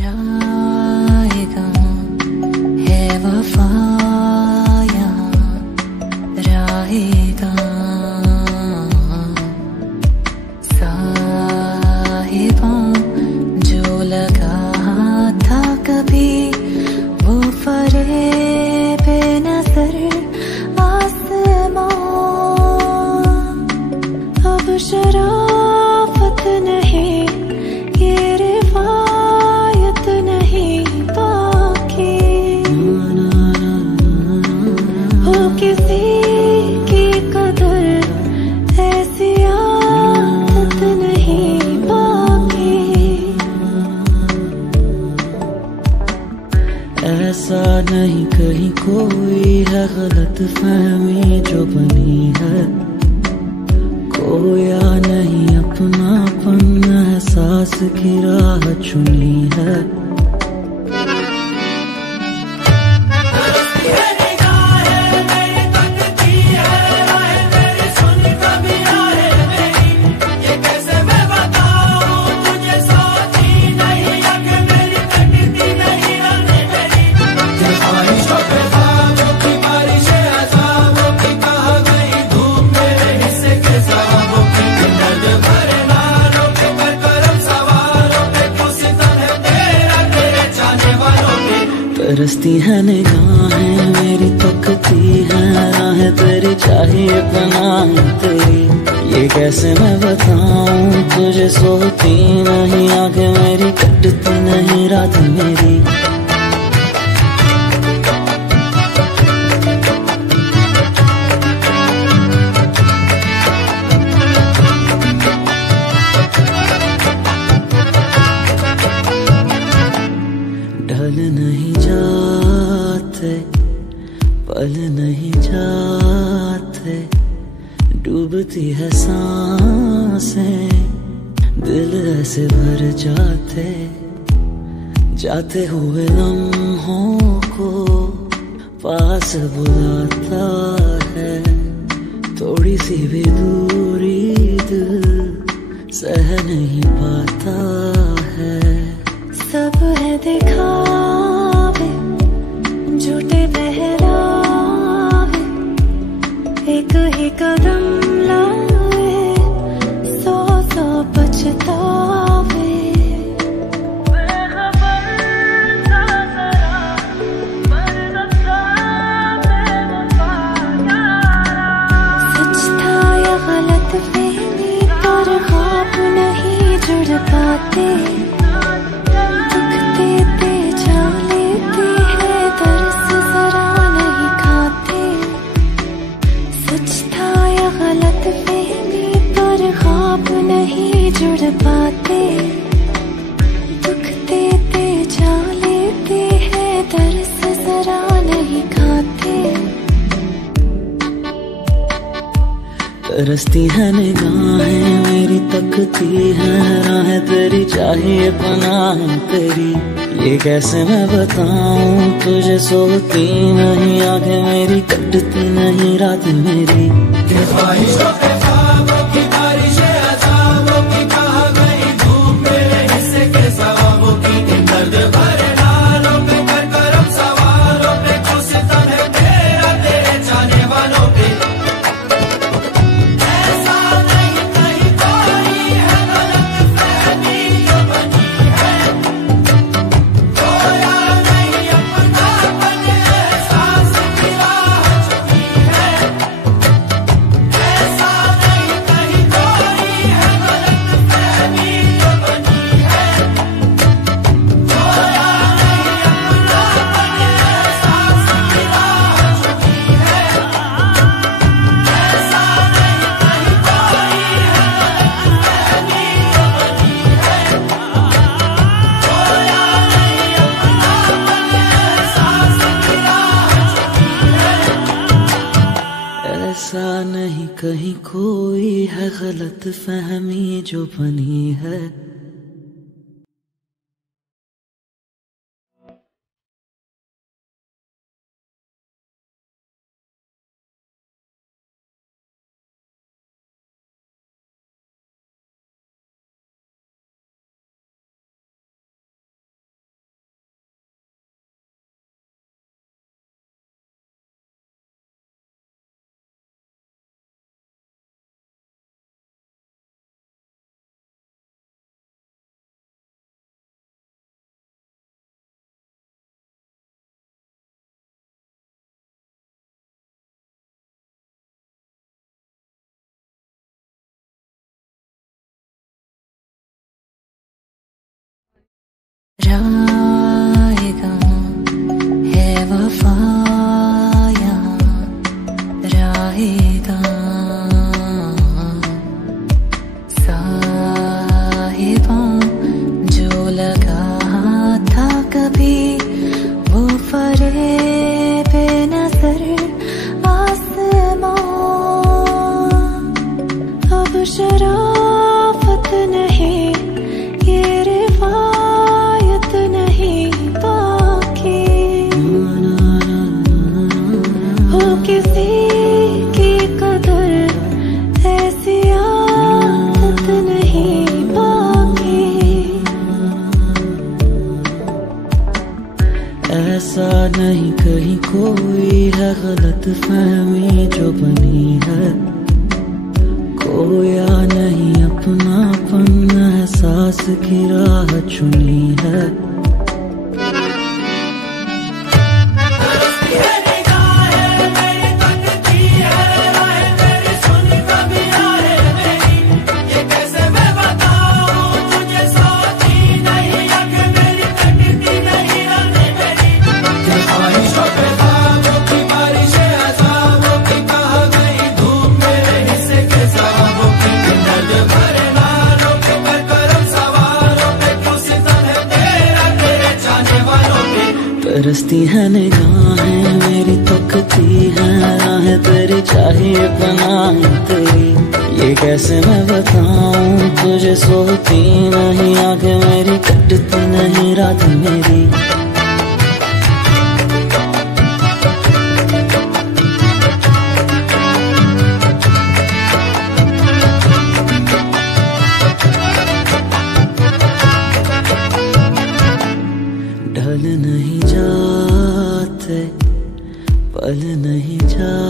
राहेगा है वफा यहाँ राहेगा साहिबा जो लगा था कभी वो फरेब नजर आसमां अब शराफत नहीं ये रिवायत नहीं बाकी हो किसी की कदर ऐसी आदत नहीं बाकी ऐसा नहीं कहीं कोई है गलत फहमी जो बनी है खोया नहीं अपनापन एहसास की राह चुनी है तरसती है निगाहें मेरी तकती है राहें तेरी चाहिए बनाए तेरी ये कैसे मैं बताऊं तुझे सोती नहीं आंखें मेरी कटती नहीं रात मेरी ढल नहीं जाते पल नहीं जाते डूबती है सांसें दिल ऐसे भर जाते जाते हुए लम्हों को पास बुलाता है थोड़ी सी भी दूरी दिल सह नहीं पाता है सब है दिखावे झूठे बहलावे एक ही कदम लाए सौ सौ पछतावे सच था या गलत फहमी पर ख्वाब नहीं जुड़ पाते नहीं जुड़ पाते दुख देते जा लेते हैं दर्द जरा नहीं खाते तरसती है निगाहें मेरी तकती है राहें तेरी चाहिए बनाए तेरी ये कैसे मैं बताऊं तुझे सोती नहीं आंखें मेरी कटती नहीं रात मेरी ऐसा नहीं कहीं कोई है गलत फहमी जो बनी है राहेगा है वफा यहाँ राहेगा साहिबा जो लगा था कभी वो फरेब नजर आसमां अब शराफत नहीं ये रिवायत नहीं बाकी हो किसी की कदर ऐसी आदत नहीं बाकी ऐसा नहीं कहीं कोई है गलत फहमी जो बनी है खोया नहीं अपनापन एहसास की राह चुनी है तरसती है निगाहें मेरी तकती है राहें तेरी चाहिए पनाहें तेरी ये कैसे मैं बताऊं तुझे सोती नहीं आंखें मेरी कटती नहीं रात मेरी ढल नहीं जाते पल नहीं जा